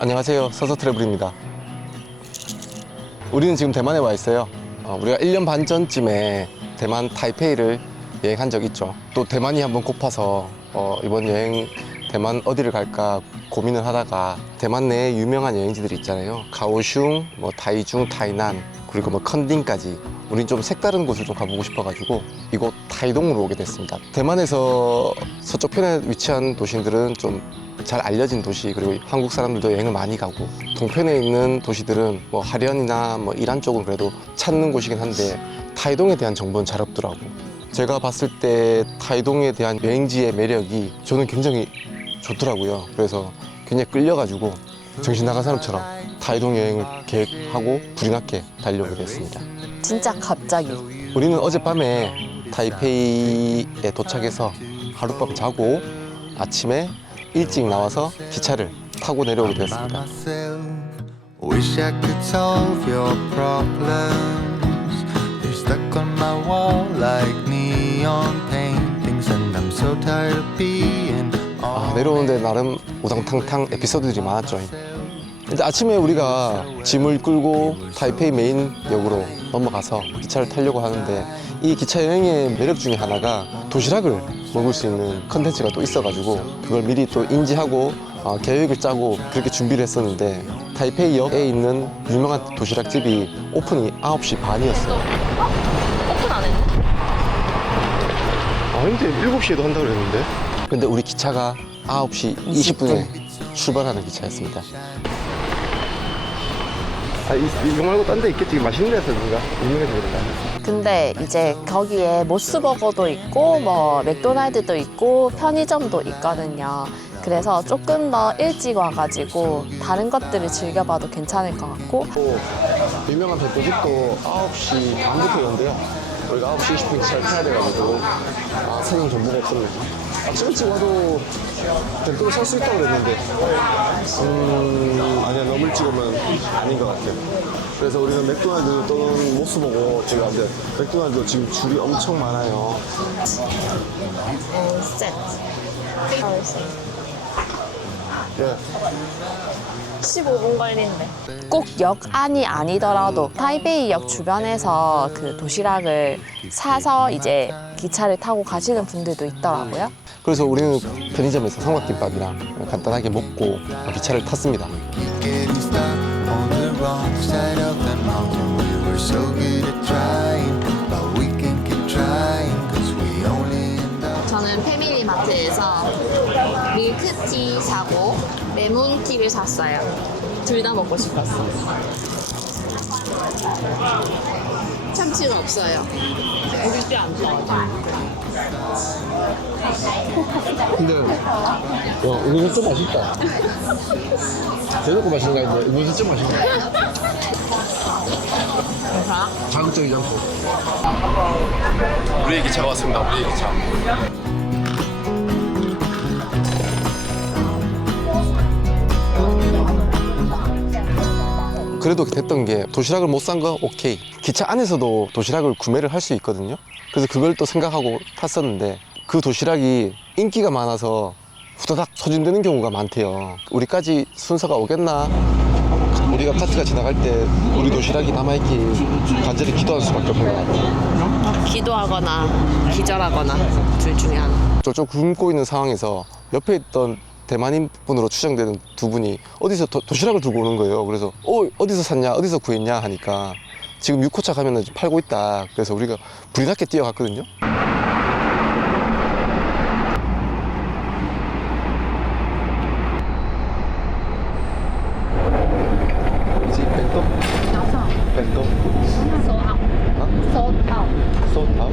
안녕하세요, 서서트래블입니다. 우리는 지금 대만에 와 있어요. 우리가 1년 반 전쯤에 대만 타이페이를 여행한 적 있죠. 또 대만이 한번 고파서 이번 여행 대만 어디를 갈까 고민을 하다가 대만 내에 유명한 여행지들이 있잖아요. 가오슝, 타이중, 타이난, 그리고 컨딩까지 우린 좀 색다른 곳을 좀 가보고 싶어가지고 이곳 타이동으로 오게 됐습니다. 대만에서 서쪽 편에 위치한 도시들은 좀 잘 알려진 도시, 그리고 한국 사람들도 여행을 많이 가고, 동편에 있는 도시들은 하련이나 이란 쪽은 그래도 찾는 곳이긴 한데 타이동에 대한 정보는 잘 없더라고. 제가 봤을 때 타이동에 대한 여행지의 매력이 저는 굉장히 좋더라고요. 그래서 굉장히 끌려가지고 정신 나간 사람처럼 타이동 여행을 계획하고 불이 났게 달려오게 됐습니다. 진짜 갑자기. 우리는 어젯밤에 타이페이에 도착해서 하룻밤 자고 아침에 일찍 나와서 기차를 타고 내려오게 됐습니다. Wish I could solve your problems. They're stuck on my wall like neon paintings, and I'm so tired of being. 내려오는데 나름 우당탕탕 에피소드들이 많았죠. 일단 아침에 우리가 짐을 끌고 타이페이 메인 역으로 넘어가서 기차를 타려고 하는데, 이 기차 여행의 매력 중에 하나가 도시락을 먹을 수 있는 컨텐츠가 또 있어가지고 그걸 미리 또 인지하고 계획을 짜고 그렇게 준비를 했었는데, 타이페이 역에 있는 유명한 도시락집이 오픈이 9시 반이었어요. 오픈 안 했네? 근데 7시에도 한다고 그랬는데? 근데 우리 기차가 9시 20분에 출발하는 기차였습니다. 이거 말고 딴 데 있겠지. 맛있는 데서 그런가? 유명해서 그런가? 근데 이제 거기에 모스버거도 있고 맥도날드도 있고 편의점도 있거든요. 그래서 조금 더 일찍 와가지고 다른 것들을 즐겨봐도 괜찮을 것 같고. 또 유명한 벤또집도 9시 반부터 오는데요. 우리가 9시 20분에 기차를 타야 돼가지고 생각 정보가 없었네. 아침 일찍 와도 벤또를 살 수 있다고 그랬는데 아니야, 너무 일찍 오면 아닌 것 같아요. 그래서 우리는 맥도날드 또는 모스버거 저기 왔는데, 맥도날드 지금 줄이 엄청 많아요. 세트. 예. 15분 걸린대. 꼭 역 안이 아니더라도 타이베이 역 주변에서 그 도시락을 사서 이제 기차를 타고 가시는 분들도 있더라고요. 그래서 우리는 편의점에서 삼각김밥이랑 간단하게 먹고 기차를 탔습니다. Getting stuck on the wrong side of the mountain. We were so good at trying, but we can keep trying, 'cause we only end up. 저는 패밀리마트에서 밀크티 사고 레몬티를 샀어요. 둘 다 먹고 싶었어. 참치가 없어요. 우리 때 안 좋아하죠. 근데 이거 좀 맛있다. 대놓고 맛있는 거 아닌데 이거 진짜 맛있네. 자극적이지 않고. 우리의 기차가 왔습니다. 우리의 기차. 그래도 됐던 게, 도시락을 못 산 거 오케이. 기차 안에서도 도시락을 구매를 할 수 있거든요. 그래서 그걸 또 생각하고 탔었는데, 그 도시락이 인기가 많아서 후다닥 소진되는 경우가 많대요. 우리까지 순서가 오겠나? 우리가 카트가 지나갈 때 우리 도시락이 남아있기 간절히 기도할 수밖에 없는 것 같아요. 기도하거나 기절하거나 둘 중에 하나. 쫄쫄 굶고 있는 상황에서 옆에 있던 대만인 분으로 추정되는 두 분이 어디서 도시락을 들고 오는 거예요. 그래서 어디서 샀냐, 어디서 구했냐 하니까 지금 6호차 가면 팔고 있다. 그래서 우리가 불이 났게 뛰어갔거든요. 이제 벤또? 벤또? 소아웃.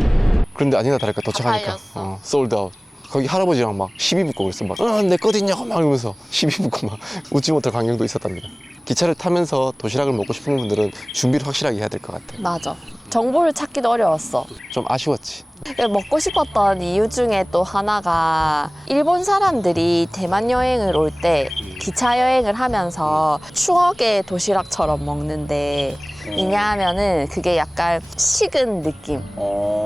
그런데 아니나 다를까 도착하니까 솔드아웃. 거기 할아버지랑 막 시비 붙고 그랬어. 막 내 거 어딨냐고 막 이러면서 시비 붙고 막 웃지 못할 광경도 있었답니다. 기차를 타면서 도시락을 먹고 싶은 분들은 준비를 확실하게 해야 될 것 같아. 맞아. 정보를 찾기도 어려웠어. 좀 아쉬웠지. 먹고 싶었던 이유 중에 또 하나가, 일본 사람들이 대만 여행을 올 때 기차 여행을 하면서 추억의 도시락처럼 먹는데, 왜냐하면은 그게 약간 식은 느낌.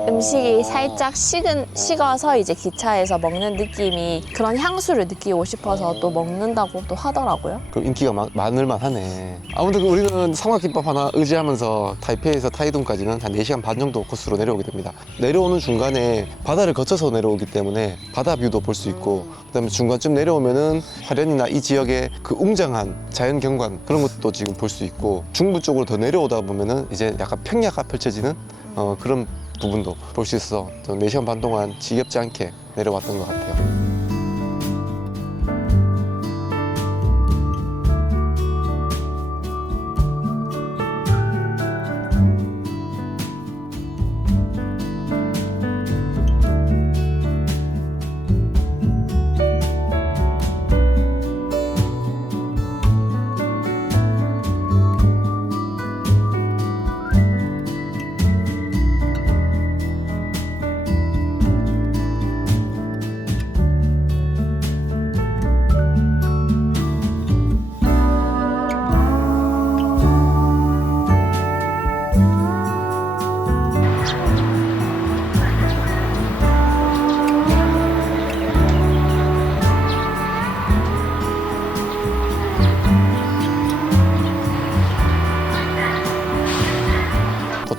음식이 살짝 식어서 이제 기차에서 먹는 느낌이 그런 향수를 느끼고 싶어서 또 먹는다고 또 하더라고요. 그럼 인기가 많을만 하네. 아무튼 우리는 삼각김밥 하나 의지하면서 타이페이에서 타이동까지는 한 4시간 반 정도 코스로 내려오게 됩니다. 내려오는 중간에 바다를 거쳐서 내려오기 때문에 바다 뷰도 볼 수 있고, 그다음에 중간쯤 내려오면은 화련이나 이 지역의 그 웅장한 자연 경관 그런 것도 지금 볼 수 있고, 중부 쪽으로 더 내려오다 보면은 이제 약간 평야가 펼쳐지는 그런 부분도 볼 수 있어서 4시간 반 동안 지겹지 않게 내려왔던 것 같아요.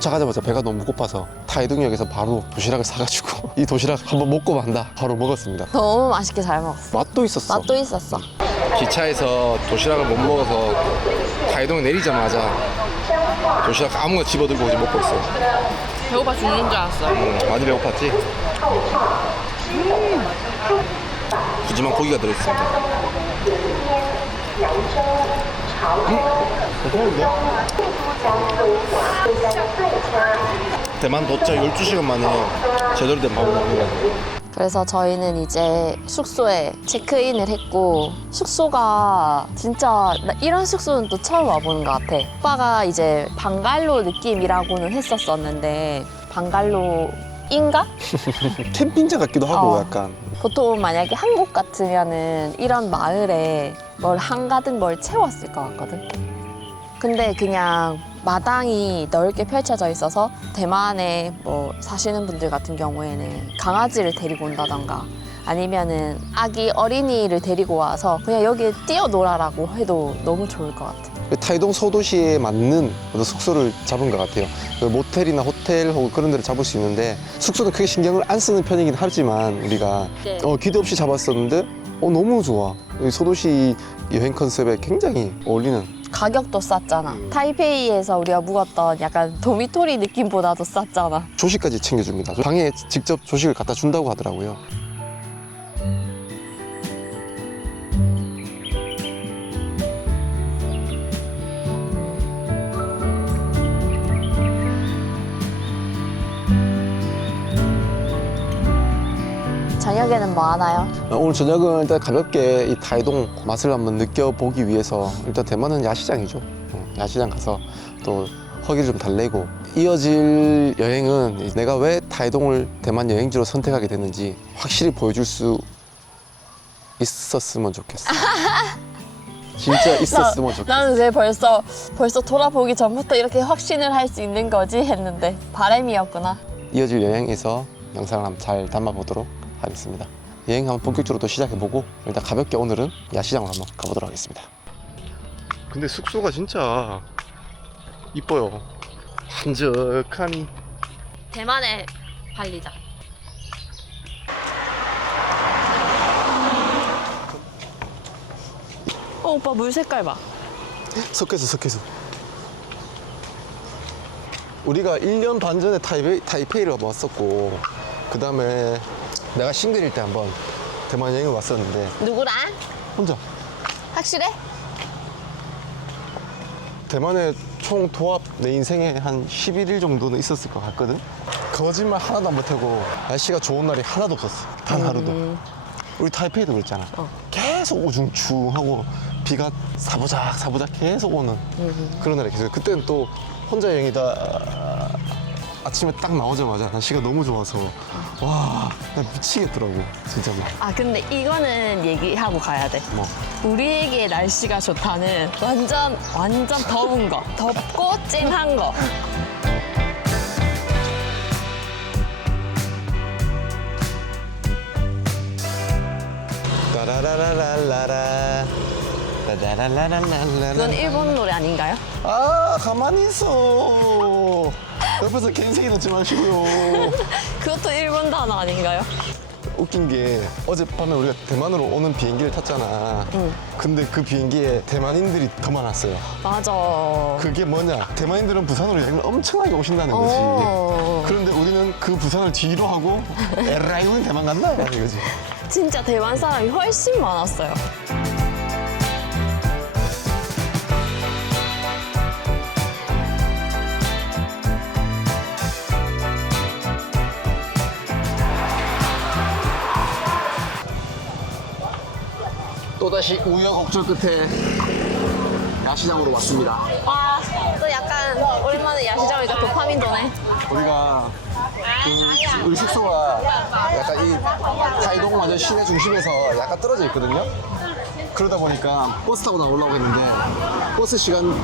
도착하자마자 배가 너무 고파서 타이동역에서 바로 도시락을 사가지고 이 도시락 한번 먹고 만다 바로 먹었습니다. 너무 맛있게 잘 먹었어. 맛도 있었어. 맛도 있었어. 기차에서 도시락을 못 먹어서 타이동에 내리자마자 도시락 아무거나 집어들고 이제 먹고 있어요. 배고파 죽는 줄 알았어. 많이 배고팠지? 푸짐한 고기가 들어있습니다. 대박인데? 대만 도착 12시간 만에 제대로 된 밥을 먹는 거예요. 그래서 저희는 이제 숙소에 체크인을 했고, 숙소가 진짜 나 이런 숙소는 또 처음 와보는 것 같아. 오빠가 이제 방갈로 느낌이라고는 했었었는데 방갈로인가? 캠핑장 같기도 하고 어. 약간 보통 만약에 한국 같으면은 이런 마을에 뭘 한가득 뭘 채웠을 것 같거든. 근데 그냥 마당이 넓게 펼쳐져 있어서 대만에 뭐 사시는 분들 같은 경우에는 강아지를 데리고 온다던가 아니면은 아기 어린이를 데리고 와서 그냥 여기에 뛰어놀아라고 해도 너무 좋을 것 같아. 타이동 소도시에 맞는 어떤 숙소를 잡은 것 같아요. 그 모텔이나 호텔 혹은 그런 데를 잡을 수 있는데 숙소는 크게 신경을 안 쓰는 편이긴 하지만 우리가 네. 기대 없이 잡았었는데 너무 좋아. 이 소도시 여행 컨셉에 굉장히 어울리는. 가격도 쌌잖아. 타이페이에서 우리가 묵었던 약간 도미토리 느낌보다도 쌌잖아. 조식까지 챙겨줍니다. 방에 직접 조식을 갖다 준다고 하더라고요. 저녁에는 뭐 하나요? 오늘 저녁은 일단 가볍게 이 타이동 맛을 한번 느껴보기 위해서 일단 대만은 야시장이죠. 야시장 가서 또 허기를 좀 달래고, 이어질 여행은 내가 왜 타이동을 대만 여행지로 선택하게 됐는지 확실히 보여줄 수 있었으면 좋겠어. 진짜 있었으면 좋겠어. 나는 왜 벌써 돌아보기 전부터 이렇게 확신을 할 수 있는 거지 했는데 바람이었구나. 이어질 여행에서 영상을 한번 잘 담아보도록 하겠습니다. 여행 한번 본격적으로 또 시작해보고 일단 가볍게 오늘은 야시장으로 한번 가보도록 하겠습니다. 근데 숙소가 진짜 이뻐요. 한적하니. 대만의 발리다. 오빠 물 색깔 봐. 섞여서. 우리가 1년 반 전에 타이페이를 한번 왔었고, 그 다음에 내가 싱글일 때 한번 대만 여행을 왔었는데 누구랑? 혼자. 확실해? 대만에 총 도합 내 인생에 한 11일 정도는 있었을 것 같거든. 거짓말 하나도 안 보태고 날씨가 좋은 날이 하나도 없었어. 단 하루도. 우리 타이페이도 그랬잖아. 계속 우중충하고 비가 사부작 계속 오는 그런 날이 계속. 그때는 또 혼자 여행이다 아침에 딱 나오자마자 날씨가 너무 좋아서 와, 나 미치겠더라고 진짜 막. 아 근데 이거는 얘기하고 가야 돼. 뭐 우리에게 날씨가 좋다는 완전 더운 거, 덥고 쨍한 거. 따라라라라라 따라라라라라라. 그건 일본 노래 아닌가요? 아, 가만히 있어. 옆에서 갱생이 넣지 마시고요. 그것도 일본 단어 아닌가요? 웃긴 게 어젯밤에 우리가 대만으로 오는 비행기를 탔잖아. 근데 그 비행기에 대만인들이 더 많았어요. 맞아. 그게 뭐냐? 대만인들은 부산으로 여행을 엄청나게 오신다는 거지. 어. 그런데 우리는 그 부산을 뒤로 하고 에라이 우린 대만 갔나? 이거지. 진짜 대만 사람이 훨씬 많았어요. 또다시 우여곡절 끝에 야시장으로 왔습니다. 와, 또 약간 오랜만에 야시장이니까 도파민 도네. 우리가 우리 숙소가 약간 이 타이동 완전 시내 중심에서 약간 떨어져 있거든요. 그러다 보니까 버스 타고 나오려고 했는데 버스 시간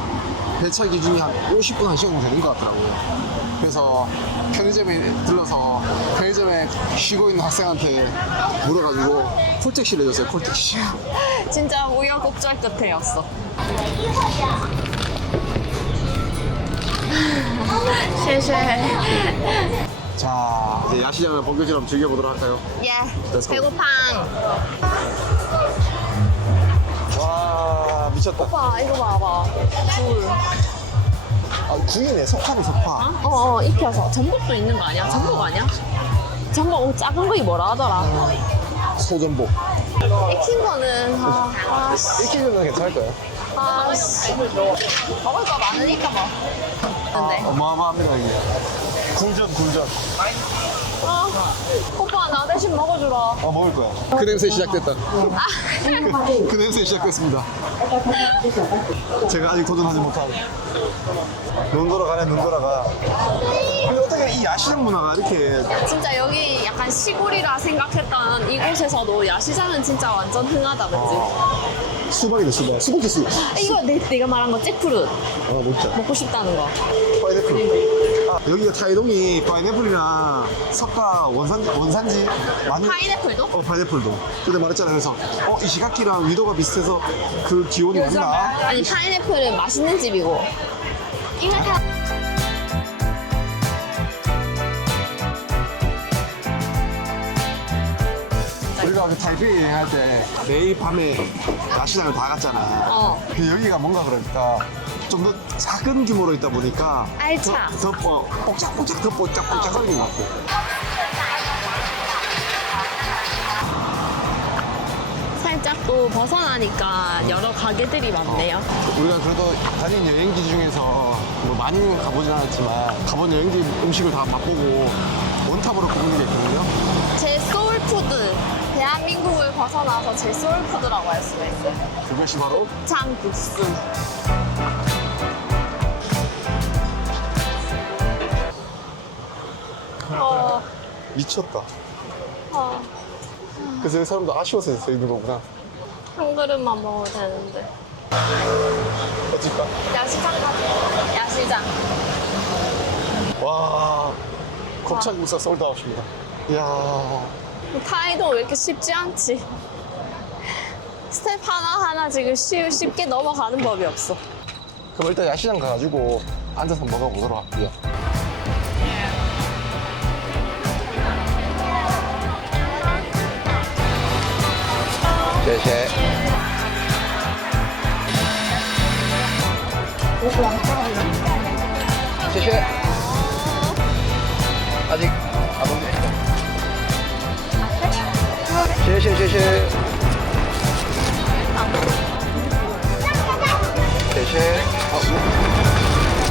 배차 기준이 한 50분, 1시간 정도 되는 것 같더라고요. 그래서 편의점에 들러서 편의점에 쉬고 있는 학생한테 물어가지고 콜택시를 해줬어요. 콜택시. 진짜 우여곡절 끝에였어. 자, 이제 야시장을 본격적으로 한번 즐겨보도록 할까요? 예, Let's go. 배고팡. 와, 미쳤다. 오빠, 이거 봐봐. 굴. 아, 궁이네. 석파네, 석파. 익혀서. 전복도 있는 거 아니야? 전복 아니야? 전복 작은 거이 뭐라 하더라? 소전복. 익힌 거는, 씨. 익히면 괜찮을 거예요. 씨. 먹을 거 많으니까 뭐. 근데. 어마어마합니다, 이게. 굴전. 오빠, 나 대신 먹어주라. 먹을 거야. 그 냄새 시작됐다. 그 냄새 시작됐습니다. 제가 아직 도전하지 못한. 눈 돌아가네, 눈 돌아가. 근데 어떻게 이 야시장 문화가 이렇게. 진짜 여기 약간 시골이라 생각했던 이곳에서도 야시장은 진짜 완전 흔하다, 그치? 수박이네, 수박. 수박 주스. 이거 내가 말한 거 잭프루트. 먹자. 먹고 싶다는 거. 파인애플. 아, 여기가 타이동이 파인애플이나 석가 원산지 많이. 파인애플도? 파인애플도. 근데 말했잖아. 그래서 이시가키랑 위도가 비슷해서 그 기온이 맞나? 아니, 파인애플은 맛있는 집이고. 이거 다. 우리가 그 타이페이 여행할 때 매일 밤에 야시장을 다 갔잖아. 근데 여기가 뭔가 그러니까 좀 더 작은 규모로 있다 보니까 알차. 더 뻑짝뻑짝 더 뻑짝뻑짝 거리는 것 같아. 살짝 또 벗어나니까 여러 가게들이 많네요. 우리가 그래도 다닌 여행지 중에서 뭐 많이는 가보진 않았지만 가본 여행지 음식을 다 맛보고 원탑으로 꼽는 게 있거든요. 제 소울푸드. 대한민국을 벗어나서 제 소울푸드라고 할 수가 있어요. 그것이 바로 장국수. 미쳤다. 그래서 사람도 아쉬워서 있는 거구나. 한 그릇만 먹어도 되는데. 어쩔까? 야시장 가자. 야시장. 와, 곱창국수 솔드아웃입니다. 이야. 타이도 왜 이렇게 쉽지 않지? 스텝 하나하나 지금 쉽게 넘어가는 법이 없어. 그럼 일단 야시장 가가지고 앉아서 먹어보도록 할게요. 네.谢谢. 아직 안 오네. 谢谢. 谢谢.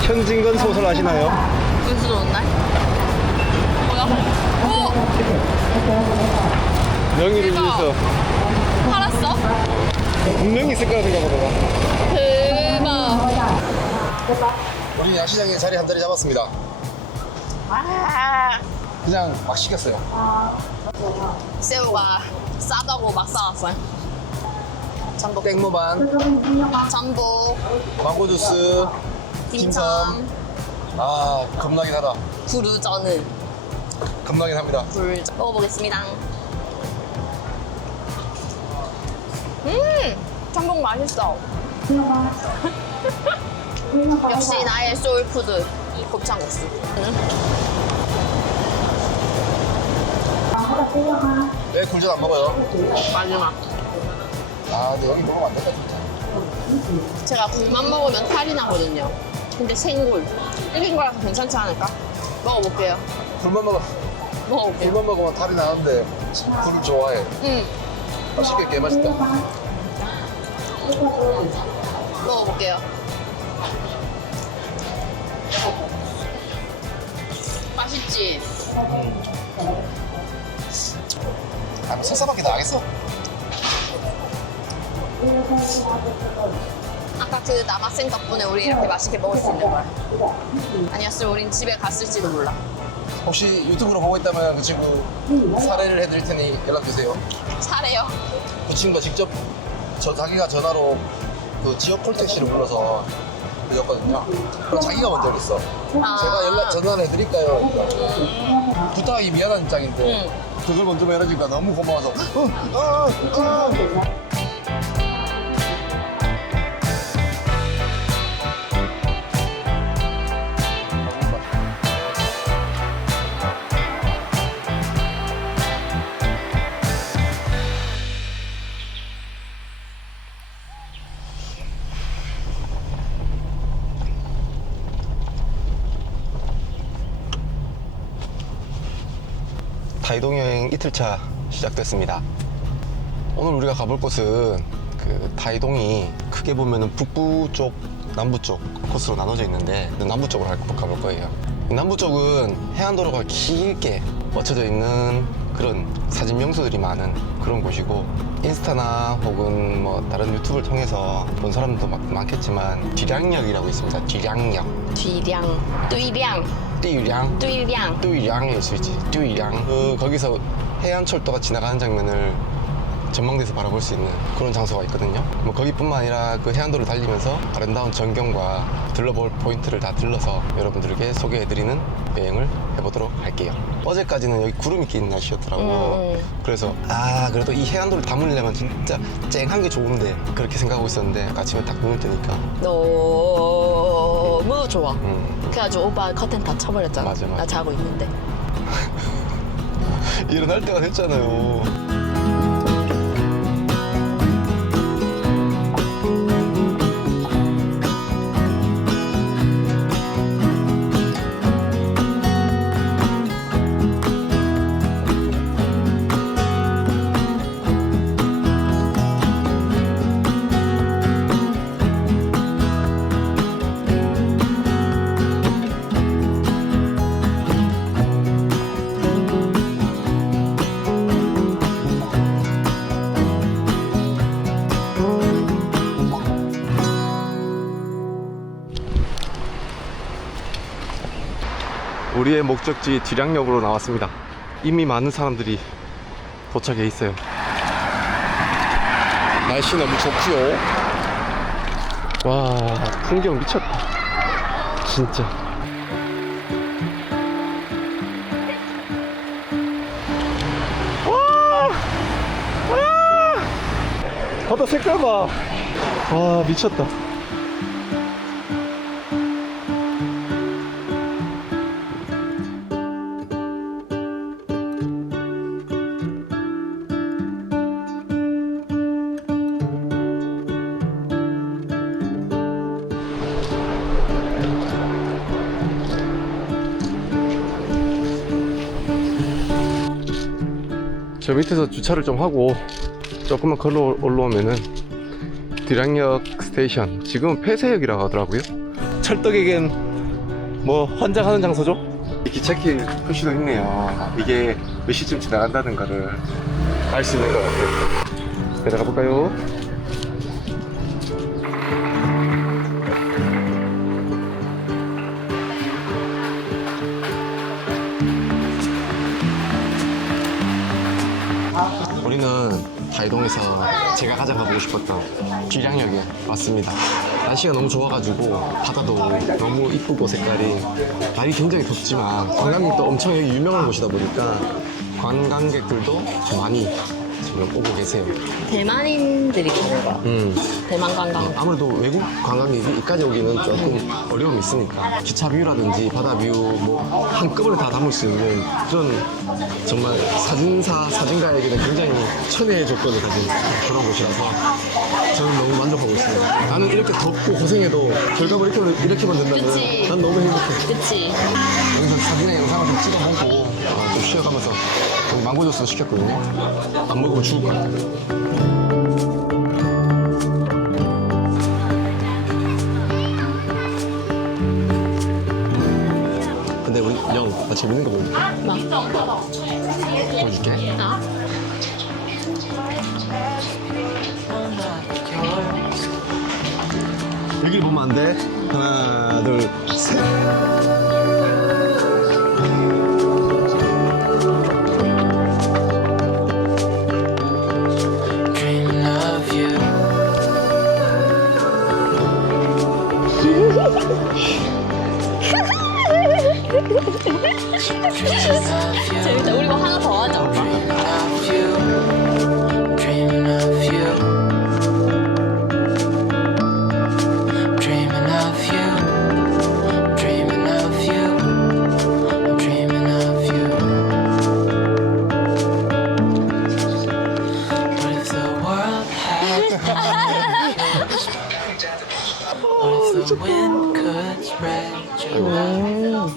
현진건 소설 아시나요? 무슨 온날? 뭐야? 오! 명의를 대박. 위해서 팔았어? 분명히 있을 거라 생각하다가. 대박. 우리 야시장에 자리 한 자리 잡았습니다. 아, 그냥 막 시켰어요. 새우가 싸다고 막 싸왔어요. 전복, 땡모반, 전복, 망고 주스, 딤섬, 아 겁나긴 하다. 구루전은 겁나긴 합니다. 굴 먹어보겠습니다. 전복 맛있어. 역시 나의 소울푸드 곱창국수. 왜 굴전 안 먹어요? 마지막. 아 근데 여기 먹으면 안 된다 진짜. 제가 굴만 먹으면 탈이 나거든요. 근데 생굴 익힌 거라서 괜찮지 않을까? 먹어볼게요. 굴만 먹어. 먹어볼게요. 굴만 먹으면 탈이 나는데 굴을 좋아해. 맛있게 개 맛있다. 먹어볼게요. 맛있지? 아 설사밖에 나겠어? 아까 그 남학생 덕분에 우리 이렇게 맛있게 먹을 수 있는 거야. 아니었으면 우린 집에 갔을지도 몰라. 혹시 유튜브로 보고 있다면 그 친구 사례를 해드릴 테니 연락 주세요. 사래요. 그 친구가 직접 자기가 전화로 그 지역 콜택시를 불러서 그랬거든요. 그럼 자기가 먼저 그랬어. 제가 전화를 해드릴까요? 그러니까 부탁하기 미안한 입장인데 그걸 먼저 해주니까 너무 고마워서 타이동 여행 이틀차 시작됐습니다. 오늘 우리가 가볼 곳은 그 타이동이 크게 보면은 북부 쪽, 남부 쪽 코스로 나눠져 있는데 남부 쪽으로 가볼 거예요. 남부 쪽은 해안도로가 길게 뻗쳐져 있는 그런 사진 명소들이 많은 그런 곳이고 인스타나 혹은 뭐 다른 유튜브를 통해서 본 사람도 많겠지만 뒤량역이라고 있습니다. 뒤량역. 뒤량, 뚜이량, 띠유량. 뚜이량. 뚜이량일 수 있지. 뚜이량. 거기서 해안철도가 지나가는 장면을 전망대에서 바라볼 수 있는 그런 장소가 있거든요. 뭐 거기뿐만 아니라 그 해안도를 달리면서 아름다운 전경과 들러볼 포인트를 다 들러서 여러분들에게 소개해드리는 여행을 해보도록 할게요. 어제까지는 여기 구름이 낀 날씨였더라고. 그래서 그래도 이 해안도를 담으려면 진짜 쨍한 게 좋은데 그렇게 생각하고 있었는데 아침에 딱 눈을 뜨니까 너무 좋아. 그래가지고 오빠 커튼 다 쳐버렸잖아. 맞아. 나 자고 있는데. 일어날 때가 됐잖아요. 우리의 목적지 뒤량역으로 나왔습니다. 이미 많은 사람들이 도착해 있어요. 날씨 너무 좋지요. 와, 풍경 미쳤다. 진짜. 와! 바다 색깔 봐. 와, 미쳤다. 저 밑에서 주차를 좀 하고 조금만 걸어 올라오면은 뒤량역 스테이션, 지금은 폐쇄역이라고 하더라고요. 철도객은 뭐 환장하는 장소죠. 기찻길 표시도 있네요. 이게 몇 시쯤 지나간다는 거를 알 수 있는 것 같아요. 내려가 볼까요? 오늘은 다이동에서 제가 가장 가보고 싶었던 기량역에 왔습니다. 날씨가 너무 좋아가지고 바다도 너무 이쁘고 색깔이 날이 굉장히 덥지만 관광객도 엄청 여기 유명한 곳이다 보니까 관광객들도 좀 많이 지금 오고 계세요. 대만인들이 가는 거야. 대만 관광. 아무래도 외국 관광객이 이까지 오기는 조금 어려움이 있으니까 기차 뷰라든지 바다 뷰 뭐 한꺼번에 다 담을 수 있는 그런 정말 사진가에게는 굉장히 천혜의 조건을 가진 그런 곳이라서 저는 너무 만족하고 있습니다. 나는 이렇게 덥고 고생해도 결과물 이렇게만 된다면 그치. 난 너무 행복해. 그치. 여기서 사진이나 영상을 좀 찍어보고 좀 쉬어가면서 망고 주스 시켰거든요. 안 먹으면 죽을 것 같아요. 근데 우리 나 재밌는 거 보여줄게. 보여줄게. 여기를 보면 안 돼. 하나, 둘, 셋. Dreaming of you. 재밌다. 우리 뭐 하나 더 하자. Dreaming of you. Dreaming of you. Dreaming of you. Dreaming of you. I'm dreaming of you. What if the world had What if the wind could spread your love?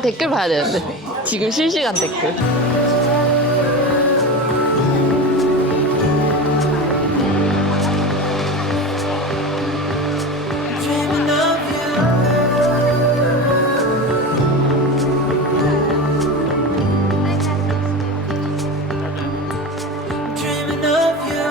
댓글 봐야 되는데. 지금 실시간 댓글. Dreaming of you. Dreaming of you. Dreaming of you.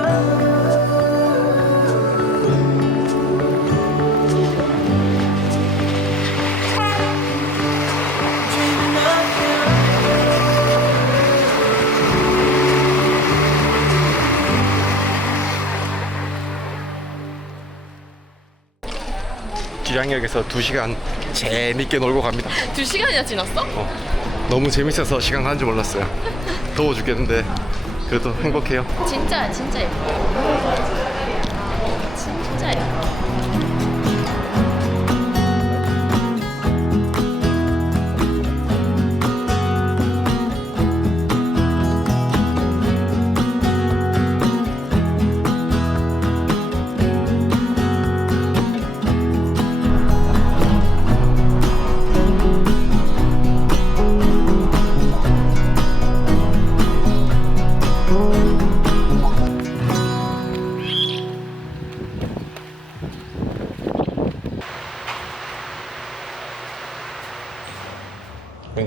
기량역에서 2시간 재밌게 놀고 갑니다. 2시간이나 지났어? 너무 재밌어서 시간 가는 줄 몰랐어요. 더워 죽겠는데 그래도 행복해요. 진짜 예뻐. 진짜 예뻐.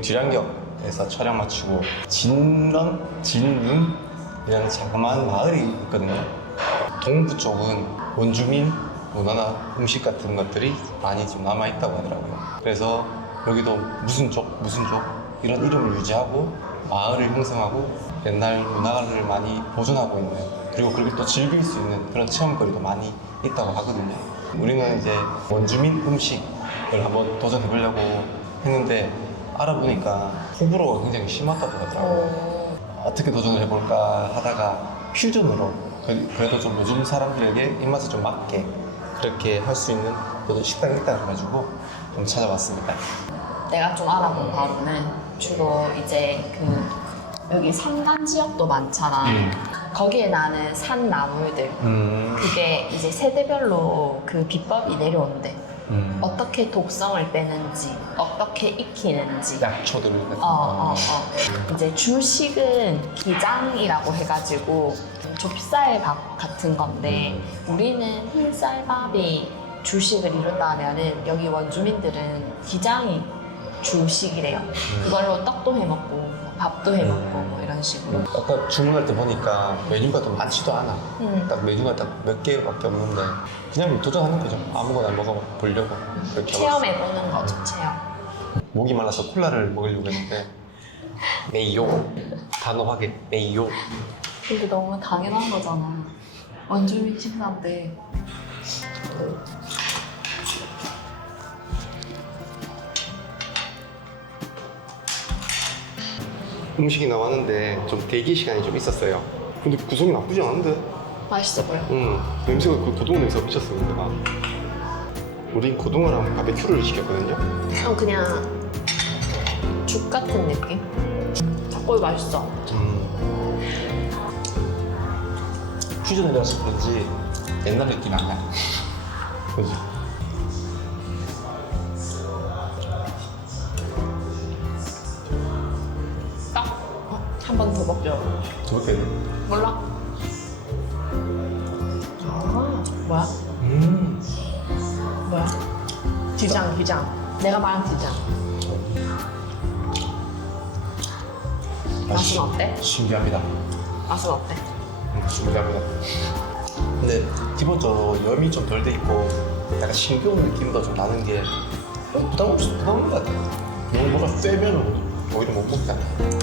지량역에서 촬영 마치고 진눈이라는 자그마한 마을이 있거든요. 동부 쪽은 원주민 문화나 음식 같은 것들이 많이 좀 남아있다고 하더라고요. 그래서 여기도 무슨 쪽 이런 이름을 유지하고 마을을 형성하고 옛날 문화를 많이 보존하고 있는, 그리고 그렇게 또 즐길 수 있는 그런 체험거리도 많이 있다고 하거든요. 우리는 이제 원주민 음식을 한번 도전해보려고 했는데 알아보니까 호불호가 굉장히 심하다고 하더라고요. 어떻게 도전을 해볼까 하다가 퓨전으로 그래도 좀 요즘 사람들에게 입맛에 좀 맞게 그렇게 할 수 있는 그래도 식당이 있다 그래가지고 좀 찾아왔습니다. 내가 좀 알아본 바로는 주로 이제 여기 산간 지역도 많잖아. 거기에 나는 산 나물들 그게 이제 세대별로 그 비법이 내려온대. 어떻게 독성을 빼는지, 어떻게 익히는지. 약초들 이제 주식은 기장이라고 해가지고 좁쌀밥 같은 건데 우리는 흰쌀밥이 주식을 이룬다면은 여기 원주민들은 기장이 주식이래요. 그걸로 떡도 해먹고 밥도 해먹고 뭐 이런 식으로. 아까 주문할 때 보니까 메뉴가 좀 많지도 않아. 딱 메뉴가 딱 몇 개밖에 없는데 그냥 도전하는 거죠. 아무거나 먹어보려고 그렇게. 체험해보는 거죠, 체험. 목이 말라서 콜라를 먹으려고 했는데 메이요, 단호하게 메이요. 근데 너무 당연한 거잖아. 원주민 식사인데. 음식이 나왔는데 좀 대기 시간이 좀 있었어요. 근데 구성이 나쁘지 않은데? 맛있어 보여. 냄새가 그 고등어 냄새가 미쳤어, 근데가. 우린 고등어랑 바베큐를 시켰거든요. 그냥 죽 같은 느낌? 닭고기 맛있어. 퓨전이라서 그런지 옛날 느낌 안 나. 그지? 한 번 더 먹자. 저렇게. 몰라? 아, 뭐야? 뭐야? 기장. 내가 말한 기장. 맛은 어때? 신기합니다. 맛은 어때? 신기합니다. 근데 기본적으로 염이 좀 덜 돼 있고 약간 싱거운 느낌도 좀 나는 게 부담 없는 것 같아요. 너무 뭐가 세면 오히려 못 먹잖아요.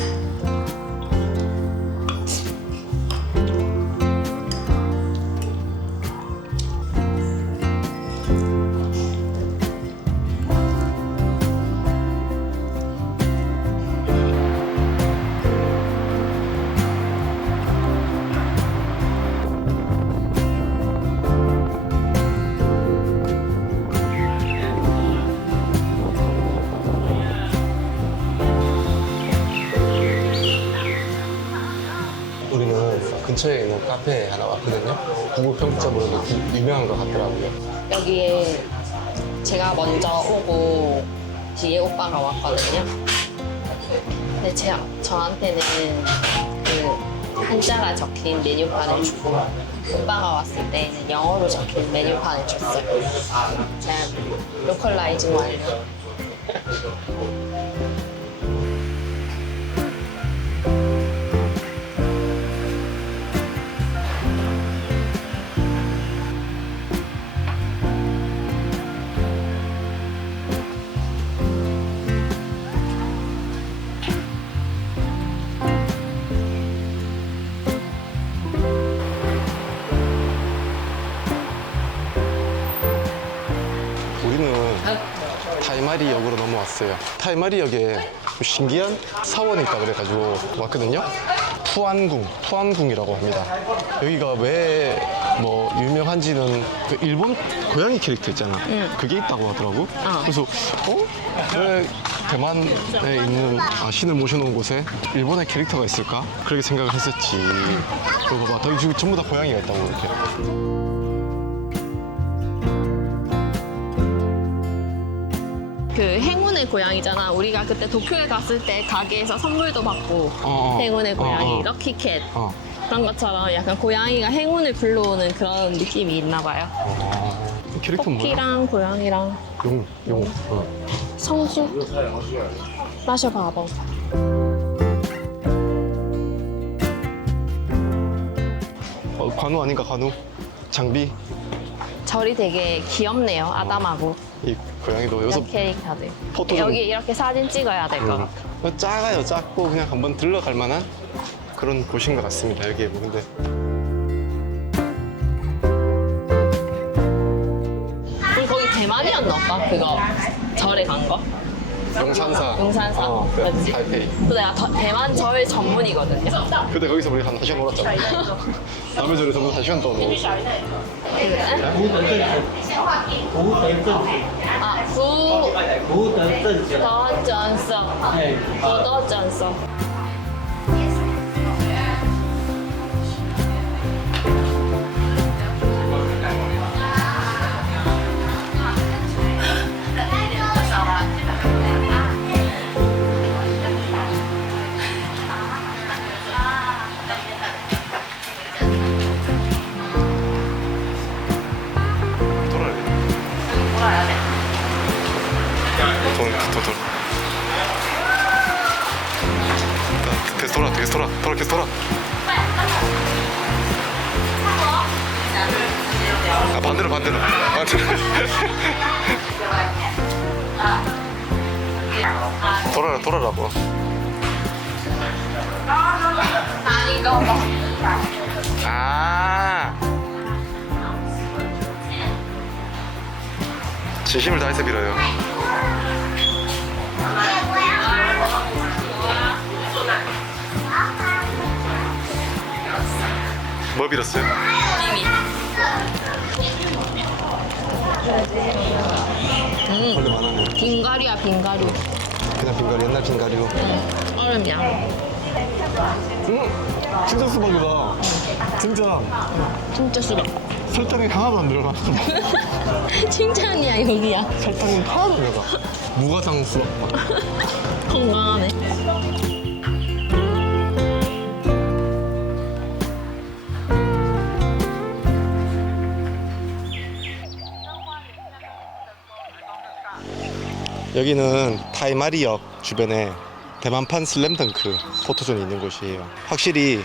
우리는 근처에 있는 카페에 하나 왔거든요. 구글 평점으로도 유명한 것 같더라고요. 여기에 제가 먼저 오고 뒤에 오빠가 왔거든요. 근데 저한테는 그 한자가 적힌 메뉴판을 주고 오빠가 왔을 때는 영어로 적힌 메뉴판을 줬어요. 제가 로컬라이징 완료. 우리는 타이마리 역으로 넘어왔어요. 타이마리 역에 신기한 사원이 있다 그래가지고 왔거든요. 푸안궁이라고 합니다. 여기가 왜 뭐 유명한지는 그 일본 고양이 캐릭터 있잖아. 그게 있다고 하더라고. 그래서 왜 대만에 있는 신을 모셔놓은 곳에 일본의 캐릭터가 있을까? 그렇게 생각을 했었지. 그리고 봐봐, 여기 지금 전부 다 고양이가 있다고 이렇게. 그 행운의 고양이잖아. 우리가 그때 도쿄에 갔을 때 가게에서 선물도 받고 행운의 고양이, 럭키캣 그런 것처럼 약간 고양이가 행운을 불러오는 그런 느낌이 있나 봐요. 캐릭터 뭐야? 토끼랑 고양이랑 용. 성수 마셔봐봐. 관우 아닌가, 관우? 장비? 절이 되게 귀엽네요. 아담하고 이 고양이도 여기서 이런 캐릭터들. 포토 좀- 여기 이렇게 사진 찍어야 될 것 같아. 작아요. 작고 그냥 한번 들러갈 만한 그런 곳인 것 같습니다. 여기에 뭐 근데 우리 거기 대만이었나 오빠? 그거 절에 간 거? 용산사. 용산사. 그래, 그렇지. 타이페이. 그 내가 대만 절 전문이거든요. 그때 거기서 우리 한 1시간 놀았잖아. 남의 절에서 뭐 1시간 동안 놀았어. 아, 구더전서. 돌아야 돼. 돈. 계속 돌아. 계속 돌아. 아, 반대로. 돌아라고. 아니, 이거 봐. 아. 진심을 다해서 빌어요. 뭐 빌었어요? 원래 많았네. 빙가리야 빙가리. 그냥 빙가리, 옛날 빙가리로. 얼음이야. 진짜 수박이다. 진짜 진짜 수박. 설탕이 하나도 안 들어가. 칭찬이야 여기야. 설탕이 하나도 안 들어가. 무가당 수박. 건강하네. 여기는 타이마리역 주변에 대만판 슬램덩크 포토존이 있는 곳이에요. 확실히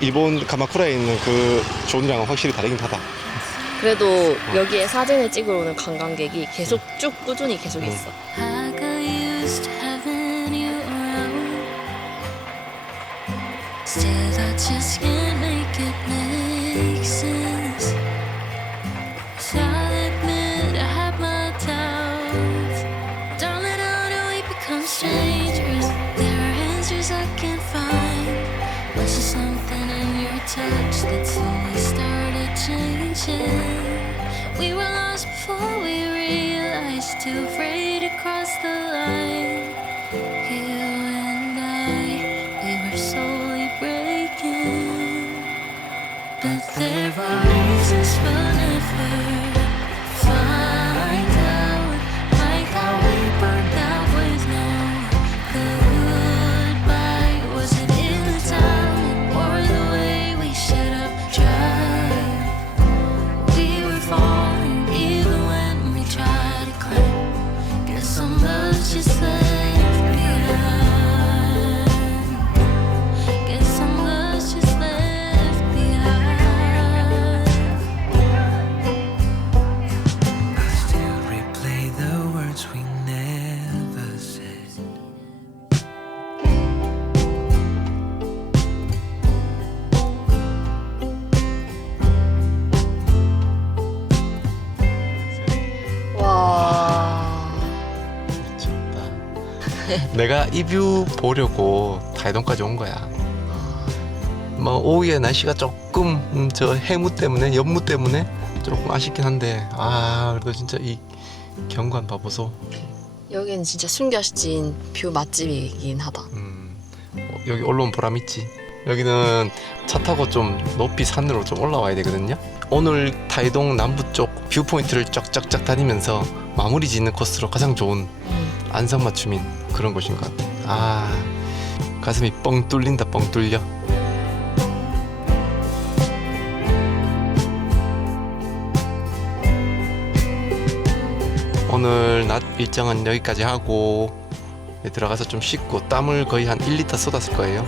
일본 가마쿠라에 있는 그 존이랑은 확실히 다르긴 하다. 그래도 여기에 사진을 찍으러 오는 관광객이 계속 쭉 꾸준히 계속 있어. I got used to having you around. Still, I just can't make it make sense. So I'll admit I had my doubts. Darling, how do we become strangers? There are answers I can't find. Was there something in your touch that slowly started changing? We were lost before we realized, too afraid to cross the line. You and I, we were slowly breaking. But there are reasons we'll never find out. Like how we burned out with no goodbye. Was it in the timing or the way we shut up drive? We were falling even when we tried to climb. Guess some love's just left behind. Guess some love's just left behind. I still replay the words we never said. 와. 미쳤다. 내가 이 뷰 보려고 다이동까지 온 거야. 뭐 오후에 날씨가 조금 저 해무 때문에 연무 때문에 조금 아쉽긴 한데 그래도 진짜 이 경관 봐보소. 여기는 진짜 숨겨진 뷰 맛집이긴 하다. 여기 올라온 보람 있지. 여기는 차 타고 좀 높이 산으로 좀 올라와야 되거든요. 오늘 타이동 남부 쪽 뷰포인트를 쫙쫙쫙 다니면서 마무리 짓는 코스로 가장 좋은 안성맞춤인 그런 곳인 것 같아. 가슴이 뻥 뚫린다. 뻥 뚫려. 오늘 낮 일정은 여기까지 하고 들어가서 좀 씻고 땀을 거의 한 1리터 쏟았을 거예요.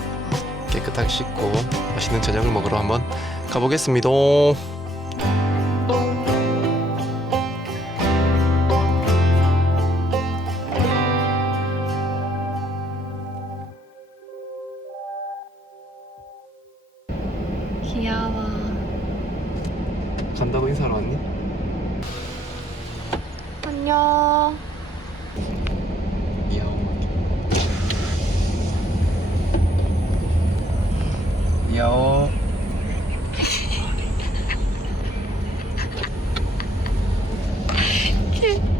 깨끗하게 씻고 맛있는 저녁을 먹으러 한번 가보겠습니다. 귀여워. 간다고 인사하러 왔니? 안녕. 야오.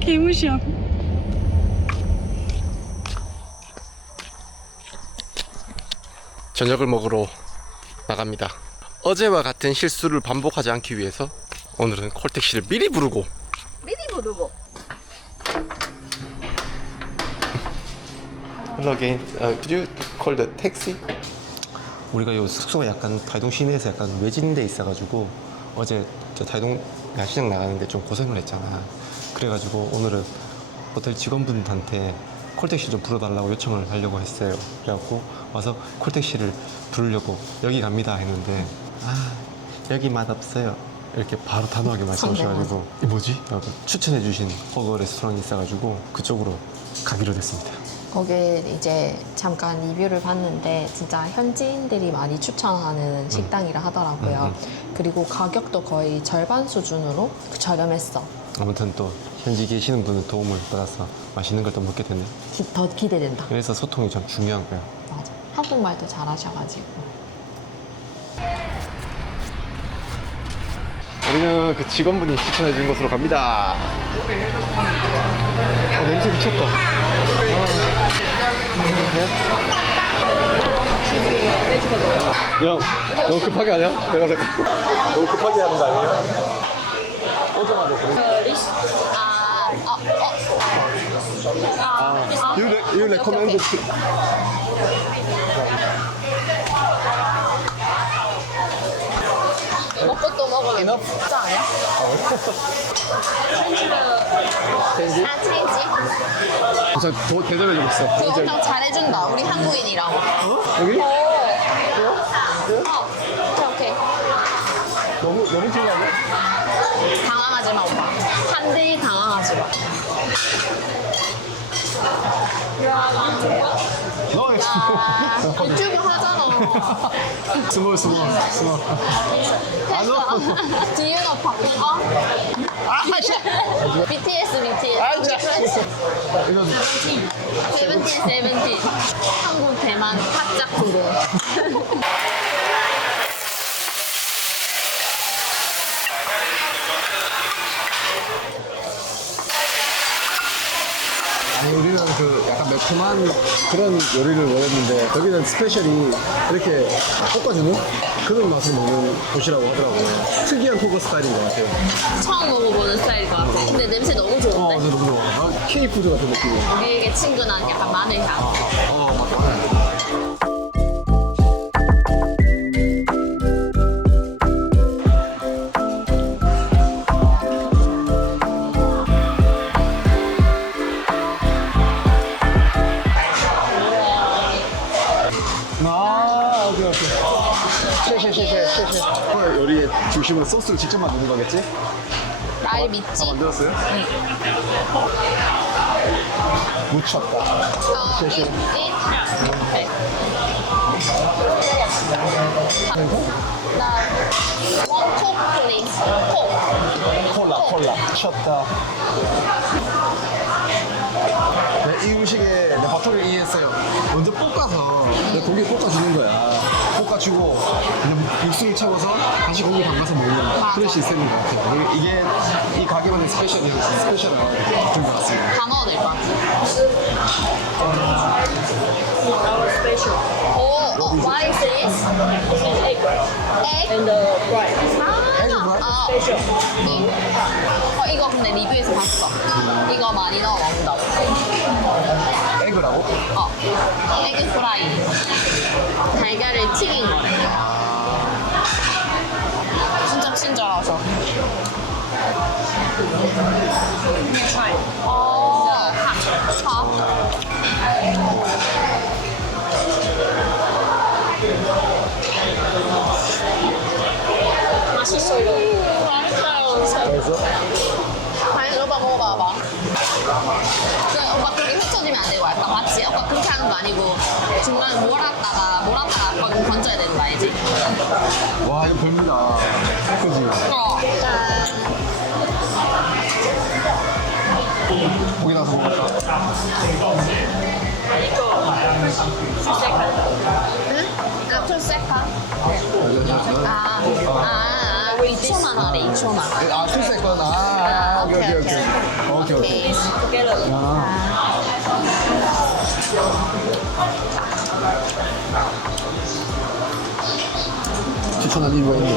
개무시하고. 저녁을 먹으러 나갑니다. 어제와 같은 실수를 반복하지 않기 위해서 오늘은 콜택시를 미리 부르고 Hello again. Could you call the taxi? 우리가 이 숙소가 약간 다이동 시내에서 약간 외진 데 있어가지고 어제 저 다이동 야시장 나가는데 좀 고생을 했잖아. 그래가지고 오늘은 호텔 직원분한테 콜택시 좀 불러달라고 요청을 하려고 했어요. 그래갖고 와서 콜택시를 부르려고 여기 갑니다 했는데 여기 맛없어요 이렇게 바로 단호하게 말씀하셔가지고 이 뭐지? 하고 추천해주신 허거 레스토랑이 있어가지고 그쪽으로 가기로 됐습니다. 거기에 이제 잠깐 리뷰를 봤는데 진짜 현지인들이 많이 추천하는 식당이라 하더라고요. 그리고 가격도 거의 절반 수준으로 저렴했어. 아무튼 또 현지 계시는 분의 도움을 받아서 맛있는 걸 또 먹게 됐네. 더 기대된다. 그래서 소통이 좀 중요한 거야. 맞아. 한국말도 잘하셔가지고. 우리는 그 직원분이 추천해 준 곳으로 갑니다. 냄새 미쳤다. 형, 너무 급하게 하냐? 내가 너무 급하게 하는 거 아니에요? 오자마자 그래. You recommend it? 먹고 또 먹으면 진짜 아니야? 체인지? 아, 체인지? 저 대접해주고 있어. 그거 엄청 잘해준다. 우리 한국인이랑. 여기? 오케이. 너무 중요하네. 당황하지 마, 오빠. 한들이 당황하지 마. 너 유튜브 하잖아. 스몰. 됐어. Do you know 박근거? BTS. 그렇지. 이건 17. 한국, 대만, 합작 그룹. 아니 우리는 그 약간 매콤한 그런 요리를 원했는데 여기는 스페셜이 이렇게 볶아주는 그런 맛을 먹는 곳이라고 하더라고요. 특이한 포거 스타일인 것 같아요. 처음 먹어보는 스타일일 것 같아. 근데 냄새 너무 좋은데? 근데 너무 좋아. K푸드 같은 느낌이야. 되게 친근한 약간 마늘향. 맞아. 오케이. 요리의 중심으로 소스를 직접 만드는 거겠지? 날 믿지? 다 만들었어요? 묻혔다. 쉐쉐. 나 원콕 플리즈. 콜라. 쳤다. 네, 이 음식에 레파토리를 이해했어요. 먼저 볶아서 고기 볶아주는 거야. 볶아주고 그냥 육수를 채워서 다시 고기 담가서 먹는 그런 시스템인 것 같아요. 이게 이 가게만의 스페셜한 같은 것 같습니다. 다 넣어도 될 것 같아. Why is this? Egg. And the rice. 이거 근데 리뷰에서 봤어. 이거 많이 넣어 먹는다고. 에그라고? 에그 프라이. 달걀을 튀긴 거래. 진짜 친절하셔. 맛있어요. 맛있어? 아니, 오빠 먹어봐봐. 오빠 그렇게 흩어지면 안 되고, 약간 맞지? 오빠 그렇게 하는 거 아니고, 중간에 몰았다가 건져야 되는 거 알지? 와 이거 별미다. 그지? 고기 나서 먹을까? 투세카? 2초만 하래, 2초만. 투세건. 오케이. 추천한 이유가 있네.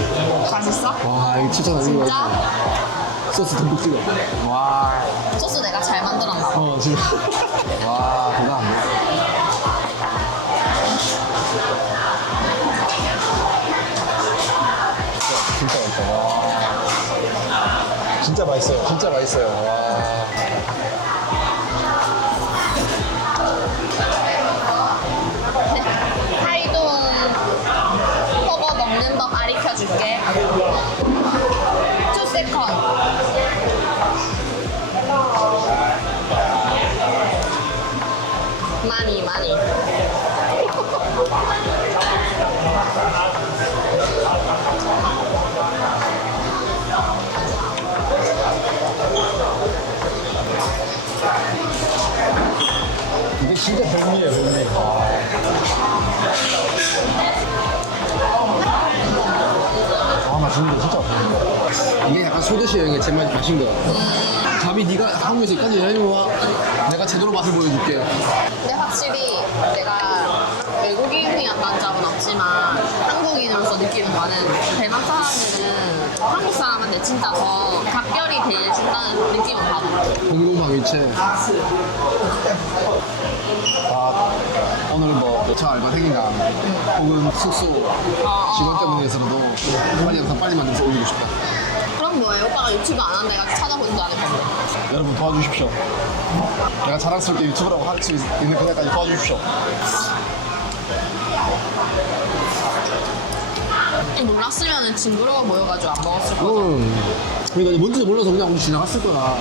맛있어? 와 이거 추천한 이유가 진짜? 있네. 소스 듬뿍 찍어. 와. 소스 내가 잘 만들었나 봐. 진짜. 와 대단한데. 진짜 맛있다. 와. 진짜 맛있어요. 진짜 맛있어요. 와. 하이동 버거 먹는 법 가르쳐줄게. 2세컨. 맛있는 거 진짜 맛있는 거. 이게 약간 소도시 여행의 제일 맛인 거 같아. 감히 네가 한국에서 여기까지 여행을 와. 내가 제대로 맛을 보여줄게. 근데 확실히 내가 외국인이었던 적은 없지만 한국인으로서 느끼는 거는 대만 사람들은 한국 사람한테 진짜 더 각별히 대해준다는 느낌을 받아. 공공방위체. 아, 오늘 뭐 저 알바생이나 혹은 숙소 직원 때문에 해서라도 빨리 영상 빨리 만들어서 올리고 싶다. 그럼 뭐해? 오빠가 유튜브 안 한다 해가지고 찾아보지도 않을 건데. 여러분 도와주십시오. 내가 자랑스럽게 유튜브라고 할 수 있는 그날까지 도와주십시오. 몰랐으면 징그러워 보여가지고 안 먹었을 거야. 그러니까 뭔지도 몰라서 그냥 우리 지나갔을 거야.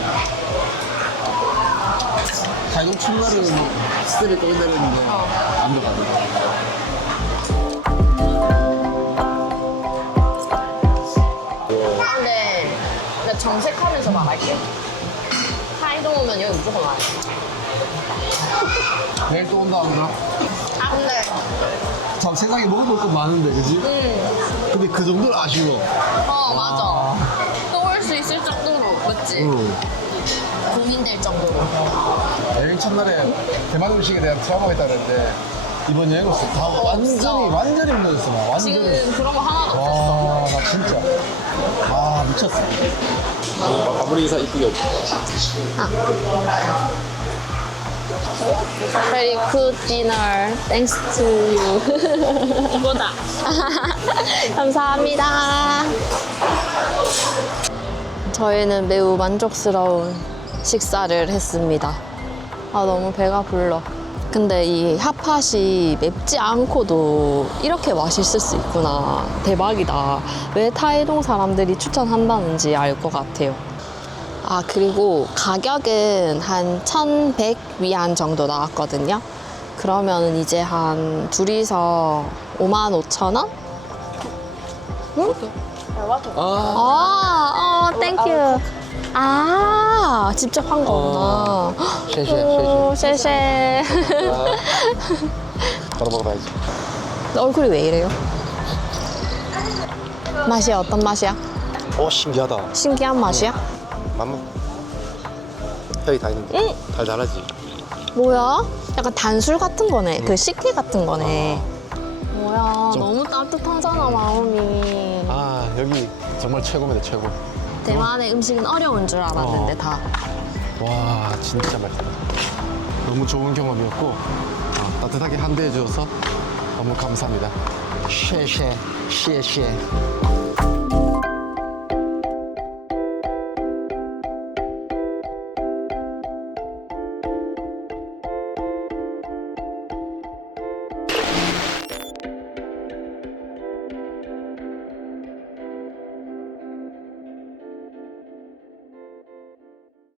가이동 첫날은 뭐 스텝이 꺼낸다 그랬는데 안 들어가더라. 근데 나 정색하면서 말할게. 타이동 오면 여기 무조건 와요. 내일 또 온다 안 온다? 아 근데 참 세상에 먹어볼 거 많은데 그지? 근데 그 정도는 아쉬워. 맞아. 또 올 수 있을 정도로 맞지? 고민될 정도로. 여행 첫날에 대만 음식에 대한 트라우마가 있다 그랬는데 이번 여행으로서 다 완전히 무너졌어. 나 완전히. 지금 그런 거 하나도 없었어. 와, 나 진짜. 아, 미쳤어. 마무리 인사 이쁘게 없어. Very good dinner. Thanks to you. 이거다. 감사합니다. 저희는 매우 만족스러운 식사를 했습니다. 아, 너무 배가 불러. 근데 이 핫팟이 맵지 않고도 이렇게 맛있을 수 있구나. 대박이다. 왜 타이동 사람들이 추천한다는지 알 것 같아요. 아, 그리고 가격은 한 1,100위안 정도 나왔거든요. 그러면 이제 한 둘이서 55,000원? 응? 땡큐. 아, 직접 한 거구나. 쉐쉐. 바로 먹어봐야지. 얼굴이 왜 이래요? 맛이 어떤 맛이야? 신기하다. 신기한 맛이야? 맛만. 혀이 다 있는데. 응. 달달하지. 뭐야? 약간 단술 같은 거네. 그 식혜 같은 거네. 뭐야? 너무 따뜻하잖아, 마음이. 아, 여기 정말 최고입니다, 최고. 대만의 음식은 어려운 줄 알았는데 다. 와, 진짜 맛있다. 너무 좋은 경험이었고 따뜻하게 환대해 주셔서 너무 감사합니다. 쉐쉐.